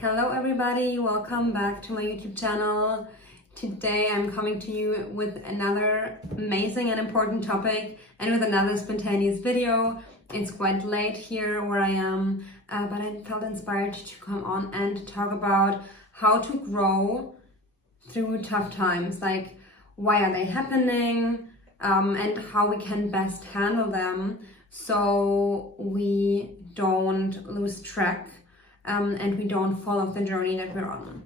Hello everybody, welcome back to my YouTube channel. Today I'm coming to you with another amazing and important topic and with another spontaneous video. It's quite late here where I am, but I felt inspired to come on and talk about how to grow through tough times, like why are they happening, and how we can best handle them so we don't lose track and we don't fall off the journey that we're on.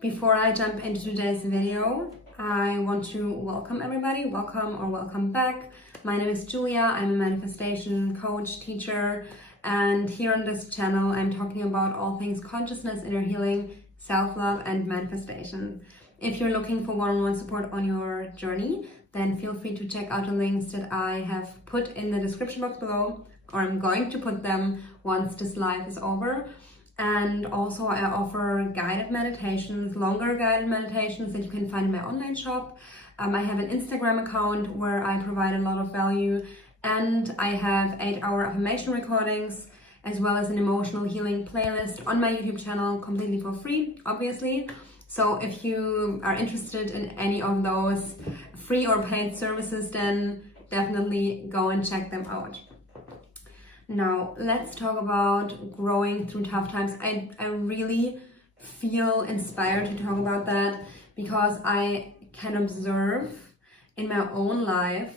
Before I jump into today's video, I want to welcome everybody. Welcome back. My name is Julia. I'm a manifestation coach, teacher, and here on this channel I'm talking about all things consciousness, inner healing, self-love and manifestation. If you're looking for one-on-one support on your journey, then feel free to check out the links that I have put in the description box below, or I'm going to put them once this live is over. And also I offer guided meditations, longer guided meditations that you can find in my online shop. I have an Instagram account where I provide a lot of value, and I have 8-hour affirmation recordings as well as an emotional healing playlist on my YouTube channel completely for free, obviously. So if you are interested in any of those free or paid services, then definitely go and check them out. Now, let's talk about growing through tough times. I really feel inspired to talk about that because I can observe in my own life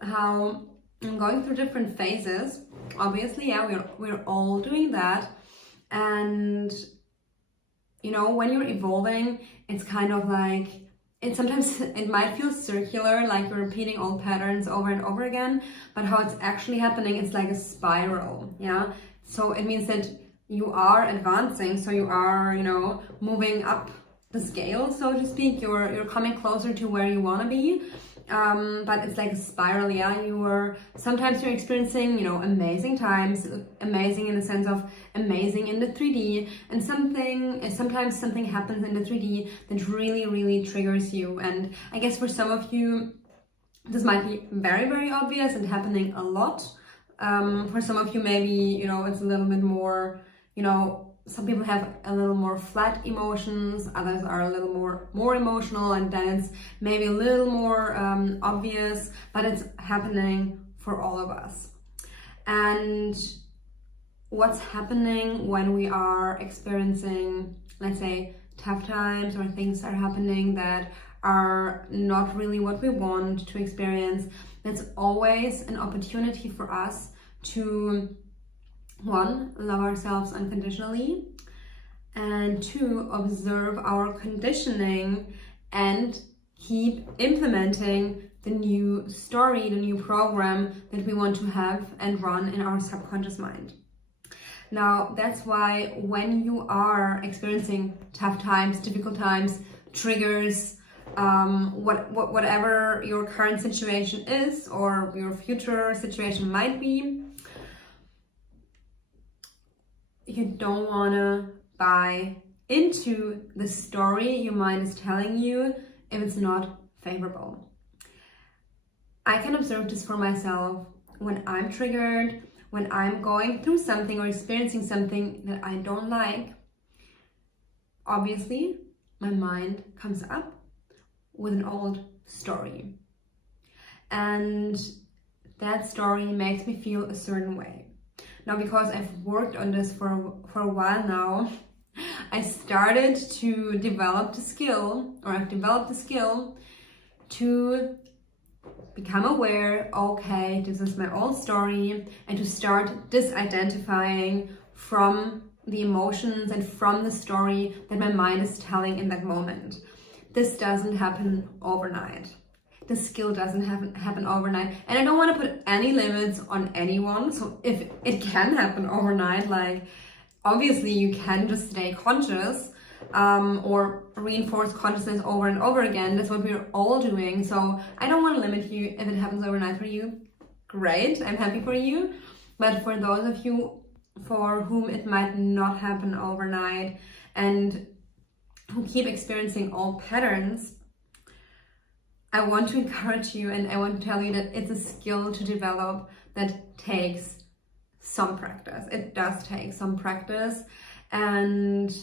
how I'm going through different phases. Obviously, yeah, we're all doing that. And, you know, when you're evolving, it's kind of like, sometimes it might feel circular, like you're repeating old patterns over and over again, but how it's actually happening, it's like a spiral, yeah? So it means that you are advancing, so you are, you know, moving up the scale, so to speak. You're coming closer to where you want to be, but it's like a spiral, yeah? Sometimes you're experiencing, you know, amazing times, amazing in the sense of amazing in the 3D, and sometimes something happens in the 3D that really triggers you. And I guess for some of you this might be very obvious and happening a lot. For some of you maybe, you know, it's a little bit more, you know, some people have a little more flat emotions, others are a little more emotional, and then it's maybe a little more obvious, but it's happening for all of us. And what's happening when we are experiencing, let's say, tough times, or things are happening that are not really what we want to experience, that's always an opportunity for us to, one, love ourselves unconditionally, and two, observe our conditioning and keep implementing the new story, the new program that we want to have and run in our subconscious mind. Now, that's why when you are experiencing tough times, difficult times, triggers, whatever your current situation is or your future situation might be, you don't want to buy into the story your mind is telling you if it's not favorable. I can observe this for myself when I'm triggered, when I'm going through something or experiencing something that I don't like. Obviously, my mind comes up with an old story, and that story makes me feel a certain way. Now, because I've worked on this for a while now, I started to develop the skill, or I've developed the skill to become aware, okay, this is my old story, and to start disidentifying from the emotions and from the story that my mind is telling in that moment. This doesn't happen overnight. The skill doesn't happen overnight, and I don't want to put any limits on anyone. So if it can happen overnight, like obviously you can just stay conscious or reinforce consciousness over and over again. That's what we're all doing. So I don't want to limit you. If it happens overnight for you, great, I'm happy for you. But for those of you for whom it might not happen overnight and who keep experiencing old patterns, I want to encourage you, and I want to tell you that it's a skill to develop that takes some practice. It does take some practice, And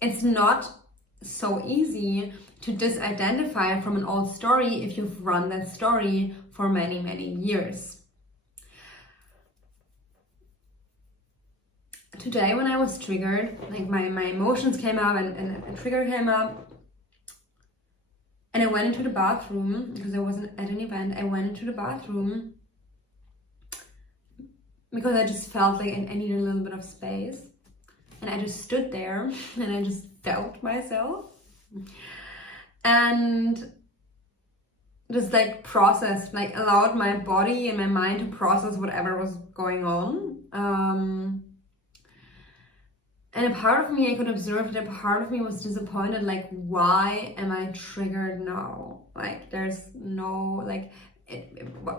it's not so easy to disidentify from an old story if you've run that story for many, many years. Today, when I was triggered, like my emotions came up and a trigger came up, and I went into the bathroom because I wasn't at an event. I went into the bathroom because I just felt like I needed a little bit of space. And I just stood there and I just felt myself and just like processed, like allowed my body and my mind to process whatever was going on. And a part of me, I could observe that a part of me was disappointed, like, why am I triggered now? Like, there's no, like,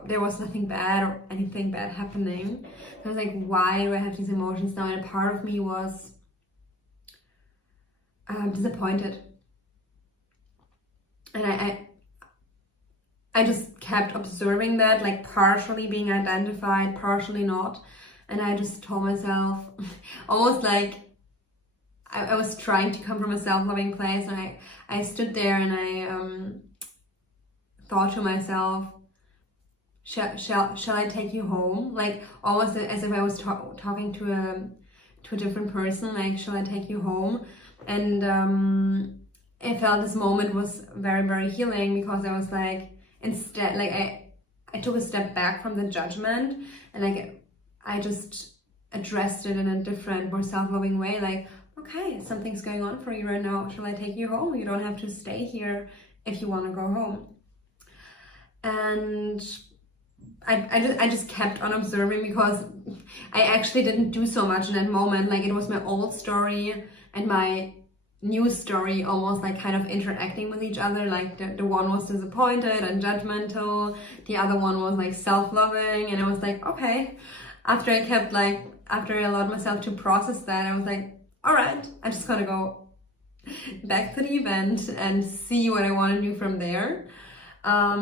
there was nothing bad or anything bad happening. I was like, why do I have these emotions now? And a part of me was disappointed. And I just kept observing that, like partially being identified, partially not. And I just told myself, almost like I was trying to come from a self-loving place. And I stood there and I thought to myself, shall I take you home? Like almost as if I was talking to a different person, like, shall I take you home? And I felt this moment was very, very healing, because I was like, instead, like I took a step back from the judgment, and like I just addressed it in a different, more self-loving way. Like, okay, something's going on for you right now. Shall I take you home? You don't have to stay here if you want to go home. And I just kept on observing, because I actually didn't do so much in that moment. Like, it was my old story and my new story almost like kind of interacting with each other. Like the one was disappointed and judgmental, the other one was like self-loving, and I was like, okay. After I allowed myself to process that, I was like, all right, I just gotta go back to the event and see what I want to do from there. I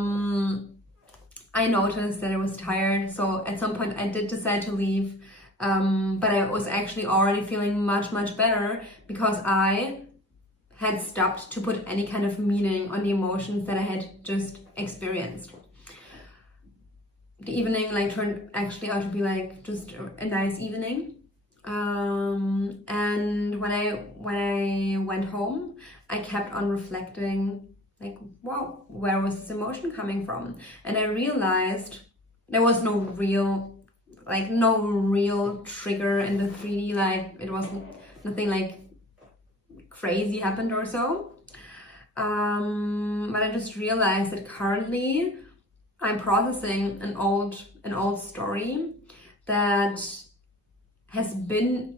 noticed that I was tired, so at some point I did decide to leave, but I was actually already feeling much, much better, because I had stopped to put any kind of meaning on the emotions that I had just experienced. The evening turned actually out to be like just a nice evening. And when I went home, I kept on reflecting, like, wow, where was this emotion coming from? And I realized there was no real trigger in the 3D, like it was nothing like crazy happened or so. But I just realized that currently I'm processing an old story that has been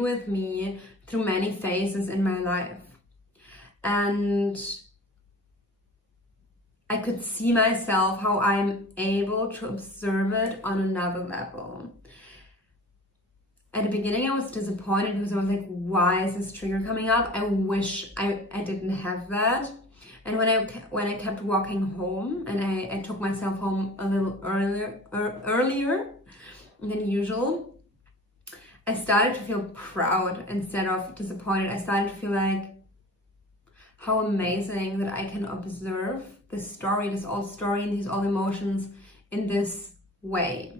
with me through many phases in my life. And I could see myself how I'm able to observe it on another level. At the beginning, I was disappointed because I was like, why is this trigger coming up? I wish I didn't have that. And when I kept walking home, and I took myself home a little earlier than usual, I started to feel proud instead of disappointed. I started to feel like, how amazing that I can observe this story, this old story, and these old emotions in this way.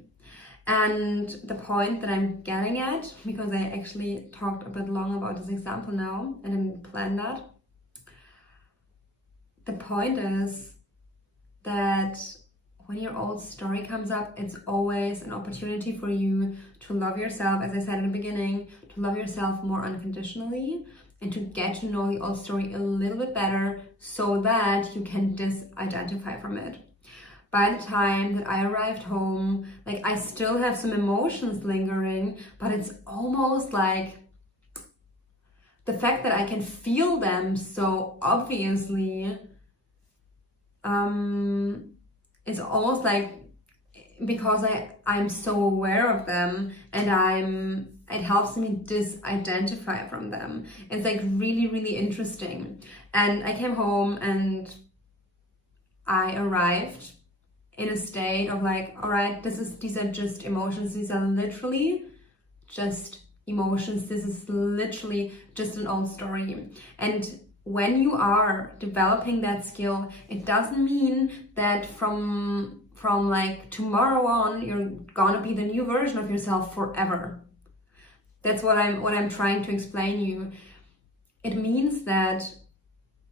And the point that I'm getting at, because I actually talked a bit long about this example now and didn't plan that, the point is that when your old story comes up, it's always an opportunity for you to love yourself, as I said in the beginning, to love yourself more unconditionally, and to get to know the old story a little bit better, so that you can disidentify from it. By the time that I arrived home, like, I still have some emotions lingering, but it's almost like the fact that I can feel them so obviously is almost like, because I'm so aware of them, and it helps me disidentify from them. It's like really, really interesting. And I came home and I arrived in a state of like, all right, these are just emotions. These are literally just emotions. This is literally just an old story. And when you are developing that skill, it doesn't mean that from like tomorrow on you're gonna be the new version of yourself forever. That's what I'm trying to explain you. It means that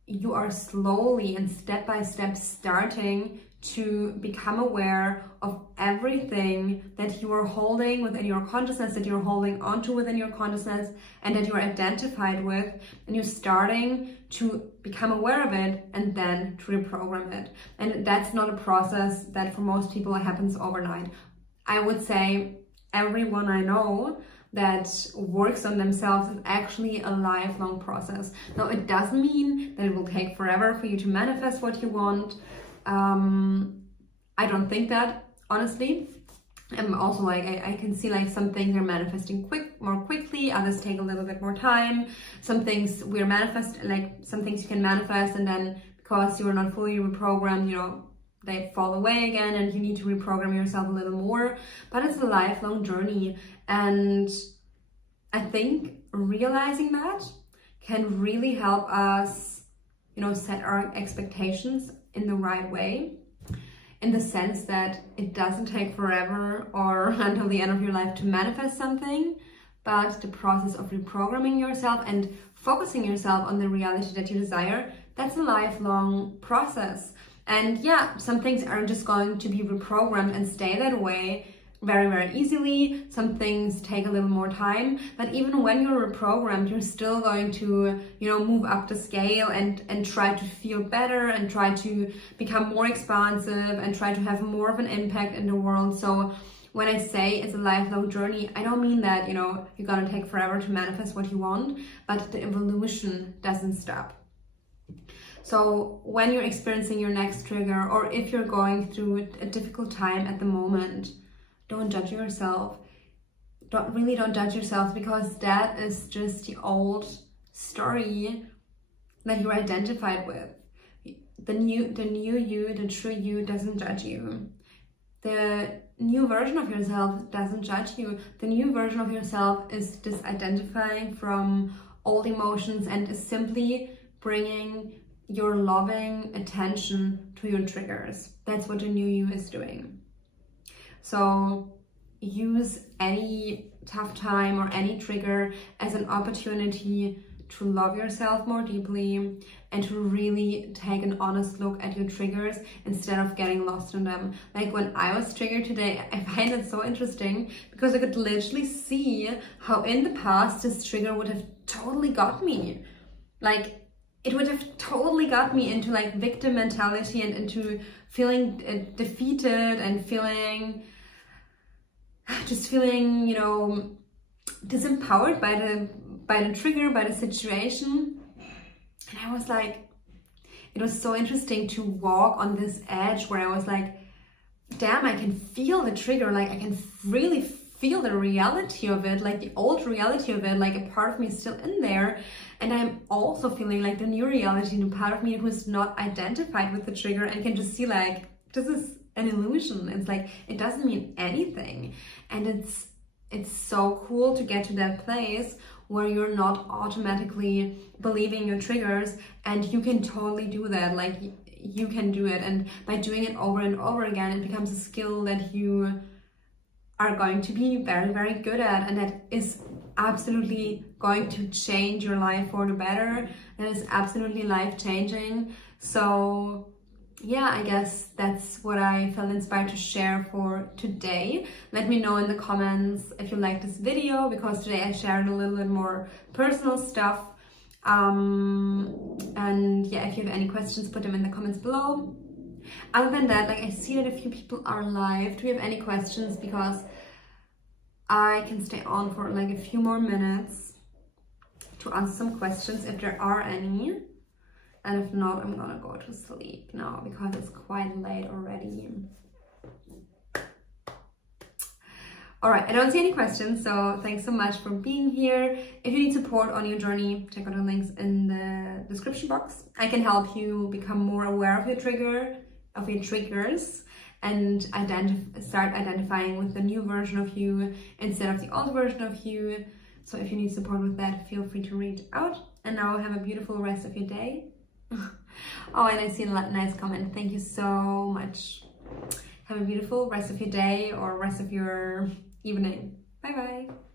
you are slowly and step by step starting to become aware of everything that you are holding within your consciousness, that you're holding onto within your consciousness, and that you're identified with, and you're starting to become aware of it and then to reprogram it. And that's not a process that for most people happens overnight. I would say everyone I know that works on themselves is actually a lifelong process. Now, it doesn't mean that it will take forever for you to manifest what you want. I don't think that, honestly. I'm also like, I can see like some things are manifesting more quickly, others take a little bit more time. Some things some things you can manifest, and then because you are not fully reprogrammed, you know, they fall away again and you need to reprogram yourself a little more. But it's a lifelong journey, and I think realizing that can really help us, you know, set our expectations in the right way, in the sense that it doesn't take forever or until the end of your life to manifest something, but the process of reprogramming yourself and focusing yourself on the reality that you desire, that's a lifelong process. And yeah, some things are just going to be reprogrammed and stay that way very, very easily. Some things take a little more time, but even when you're reprogrammed, you're still going to, you know, move up the scale and try to feel better and try to become more expansive and try to have more of an impact in the world. So when I say it's a lifelong journey, I don't mean that, you know, you're gonna take forever to manifest what you want, but the evolution doesn't stop. So when you're experiencing your next trigger, or if you're going through a difficult time at the moment, don't judge yourself. Don't judge yourself, because that is just the old story that you're identified with. The new you, the true you doesn't judge you. The new version of yourself doesn't judge you. The new version of yourself is disidentifying from old emotions and is simply bringing your loving attention to your triggers. That's what the new you is doing. So use any tough time or any trigger as an opportunity to love yourself more deeply and to really take an honest look at your triggers instead of getting lost in them. Like when I was triggered today, I find it so interesting because I could literally see how in the past this trigger would have totally got me. Like it would have totally got me into like victim mentality and into feeling defeated and feeling, you know, disempowered by the trigger, by the situation. And I was like, it was so interesting to walk on this edge where I was like, damn, I can feel the trigger, like I can really feel the reality of it, like the old reality of it, like a part of me is still in there. And I'm also feeling like the new reality, the part of me who is not identified with the trigger and can just see like, this is an illusion. It's like, it doesn't mean anything. And it's so cool to get to that place where you're not automatically believing your triggers, and you can totally do that. Like you can do it, and by doing it over and over again, it becomes a skill that you are going to be very, very good at, and that is absolutely going to change your life for the better. That is absolutely life-changing. So yeah, I guess that's what I felt inspired to share for today. Let me know in the comments if you like this video, because today I shared a little bit more personal stuff. And yeah, if you have any questions, put them in the comments below. Other than that, like I see that a few people are live. Do you have any questions? Because I can stay on for like a few more minutes to answer some questions if there are any. And if not, I'm gonna go to sleep now because it's quite late already. All right, I don't see any questions, so thanks so much for being here. If you need support on your journey, check out the links in the description box. I can help you become more aware of your triggers, and start identifying with the new version of you instead of the old version of you. So if you need support with that, feel free to reach out. And now have a beautiful rest of your day. Oh, and I see a nice comment. Thank you so much. Have a beautiful rest of your day or rest of your evening. Bye bye.